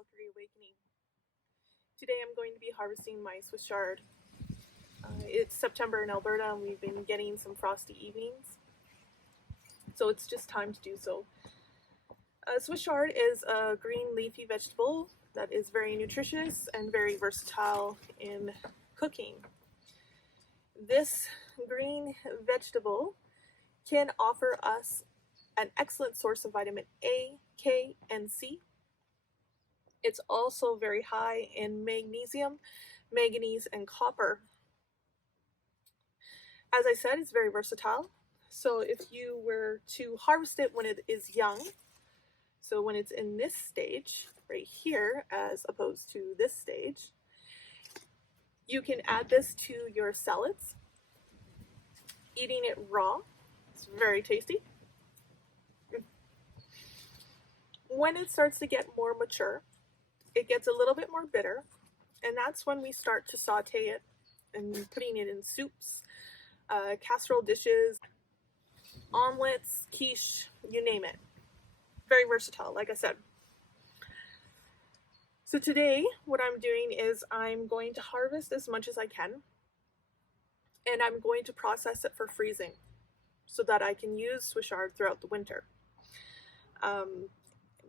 Valkyrie Awakening. Today I'm going to be harvesting my Swiss Chard. It's September in Alberta and we've been getting some frosty evenings, so it's just time to do so. Swiss Chard is a green leafy vegetable that is very nutritious and very versatile in cooking. This green vegetable can offer us an excellent source of vitamin A, K, and C. It's also very high in magnesium, manganese, and copper. As I said, it's very versatile. So if you were to harvest it when it is young, so when it's in this stage right here, as opposed to this stage, you can add this to your salads. Eating it raw, it's very tasty. When it starts to get more mature, it gets a little bit more bitter, and that's when we start to saute it and putting it in soups, casserole dishes, omelets, quiche, you name it. Very versatile, like I said. So today what I'm doing is I'm going to harvest as much as I can, and I'm going to process it for freezing so that I can use Swiss Chard throughout the winter.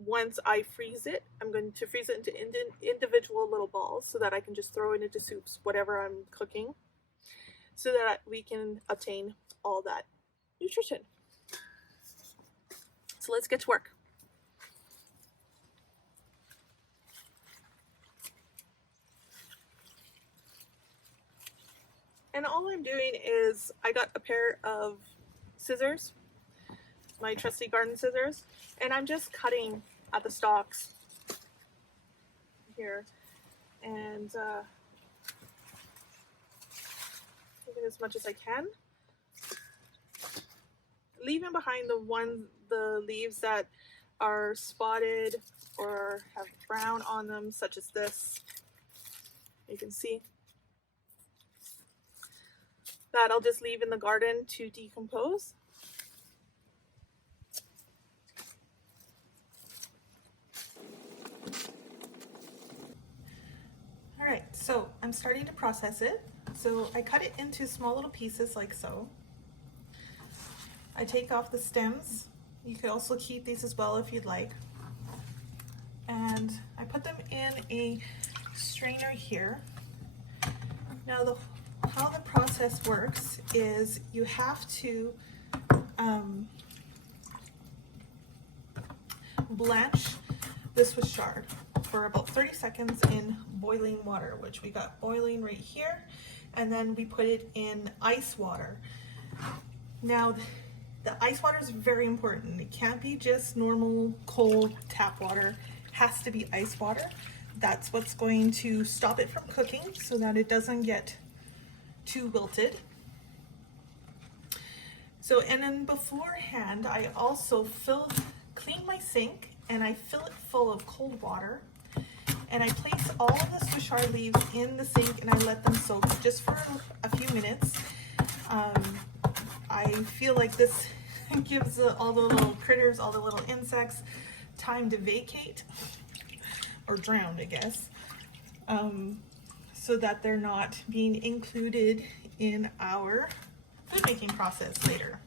Once I freeze it, I'm going to freeze it into individual little balls so that I can just throw it into soups, whatever I'm cooking, so that we can obtain all that nutrition. So let's get to work. And all I'm doing is I got a pair of scissors, my trusty garden scissors, and I'm just cutting at the stalks here and taking as much as I can, leaving behind the leaves that are spotted or have brown on them, such as this. You can see that I'll just leave in the garden to decompose. Alright, so I'm starting to process it. So I cut it into small little pieces like so. I take off the stems. You could also keep these as well if you'd like. And I put them in a strainer here. Now how the process works is you have to blanch the Swiss Chard for about 30 seconds in boiling water, which we got boiling right here, and then we put it in ice water. Now the ice water is very important. It can't be just normal cold tap water, it has to be ice water. That's what's going to stop it from cooking so that it doesn't get too wilted. So, and then beforehand I also clean my sink and I fill it full of cold water, and I place all of the Swiss Chard leaves in the sink and I let them soak just for a few minutes. I feel like this gives all the little critters, all the little insects, time to vacate or drown, I guess, so that they're not being included in our food making process later.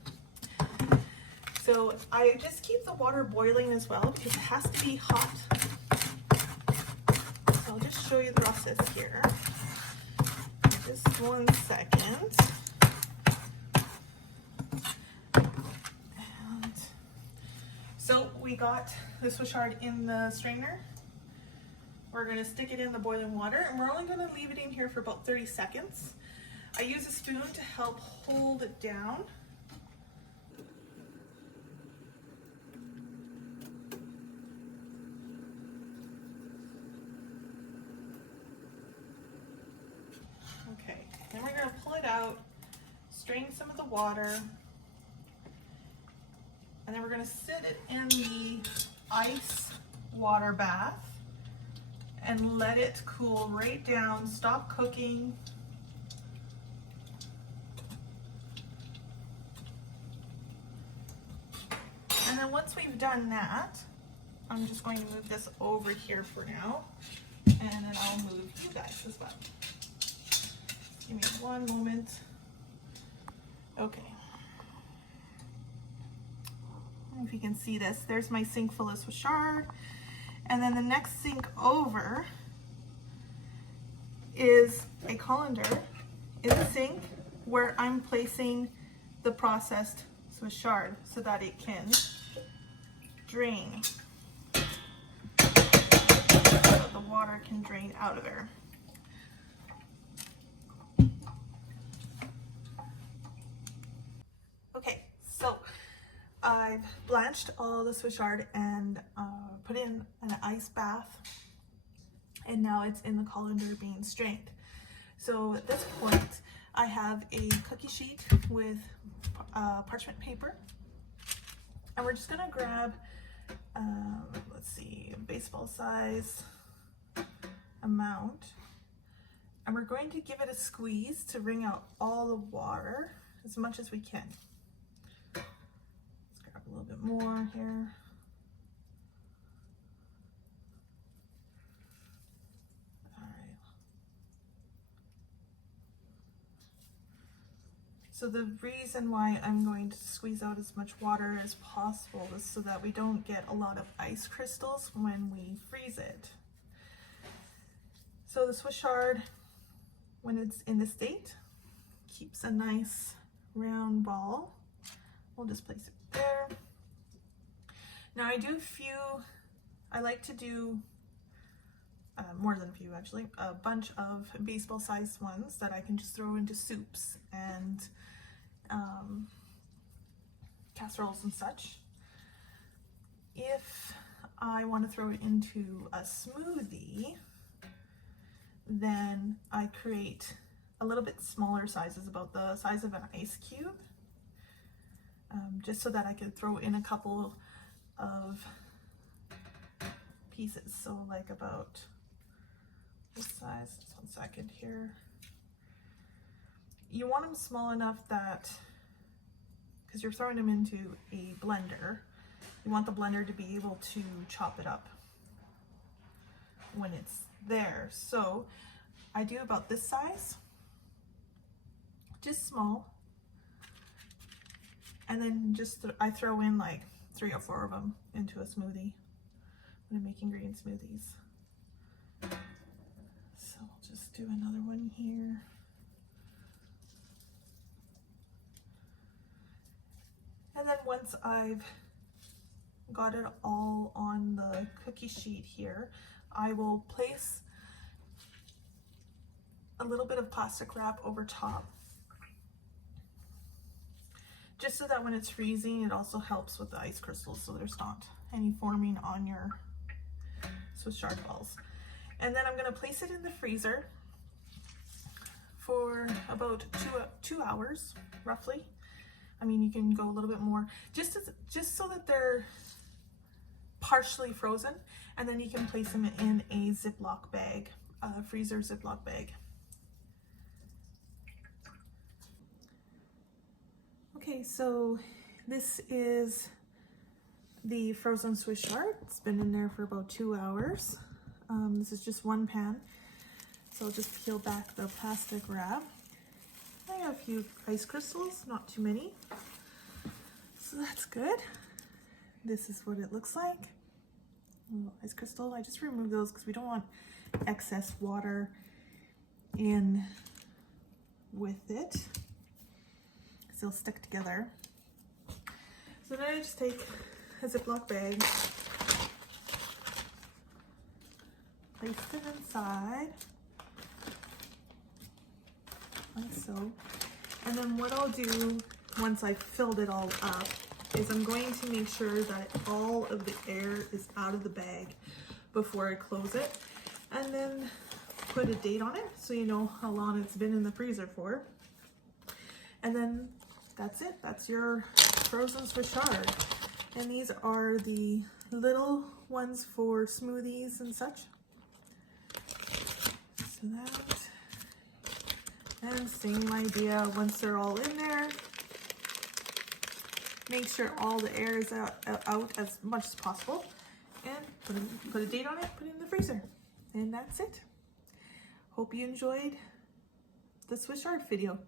So I just keep the water boiling as well because it has to be hot. So I'll just show you the process here. Just 1 second. And so we got the Swiss Chard in the strainer. We're going to stick it in the boiling water, and we're only going to leave it in here for about 30 seconds. I use a spoon to help hold it down. Okay, then we're going to pull it out, strain some of the water, and then we're going to sit it in the ice water bath and let it cool right down, stop cooking. And then once we've done that, I'm just going to move this over here for now, and then I'll move you guys as well. Give me one moment. Okay. I don't know if you can see this. There's my sink full of Swiss Chard. And then the next sink over is a colander in the sink where I'm placing the processed Swiss Chard so that it can drain. So the water can drain out of there. Okay, so I've blanched all the Swiss Chard and put in an ice bath, and now it's in the colander being strained. So at this point, I have a cookie sheet with parchment paper, and we're just gonna grab, let's see, a baseball size amount, and we're going to give it a squeeze to wring out all the water as much as we can. Let's grab a little bit more here. So the reason why I'm going to squeeze out as much water as possible is so that we don't get a lot of ice crystals when we freeze it. So the Swiss Chard, when it's in this state, keeps a nice round ball. We'll just place it there. Now I like to do more than a few actually, a bunch of baseball sized ones that I can just throw into soups and casseroles and such. If I want to throw it into a smoothie, then I create a little bit smaller sizes, about the size of an ice cube, just so that I could throw in a couple of pieces. So like about this size. Just one second here. You want them small enough that, because you're throwing them into a blender, you want the blender to be able to chop it up when it's there. So I do about this size, just small, and then I throw in like 3 or 4 of them into a smoothie when I'm making green smoothies. So I'll just do another one here. And then once I've got it all on the cookie sheet here, I will place a little bit of plastic wrap over top, just so that when it's freezing, it also helps with the ice crystals, so there's not any forming on your Swiss Chard balls. And then I'm going to place it in the freezer for about 2 hours, roughly. I mean, you can go a little bit more, just so that they're partially frozen, and then you can place them in a Ziploc bag, freezer Ziploc bag. Okay, so this is the frozen Swiss Chard. It's been in there for about 2 hours. This is just one pan, so I'll just peel back the plastic wrap. I have a few ice crystals, not too many, so that's good. This is what it looks like. A little ice crystal. I just remove those because we don't want excess water in with it, because they'll stick together. So then I just take a Ziploc bag, place it inside, like so. And then what I'll do once I've filled it all up is I'm going to make sure that all of the air is out of the bag before I close it, and then put a date on it so you know how long it's been in the freezer for. And then that's it. That's your frozen Swiss Chard. And these are the little ones for smoothies and such. So that, and same idea, once they're all in there, make sure all the air is out as much as possible, and put a date on it, put it in the freezer. And that's it. Hope you enjoyed the Swiss Chard video.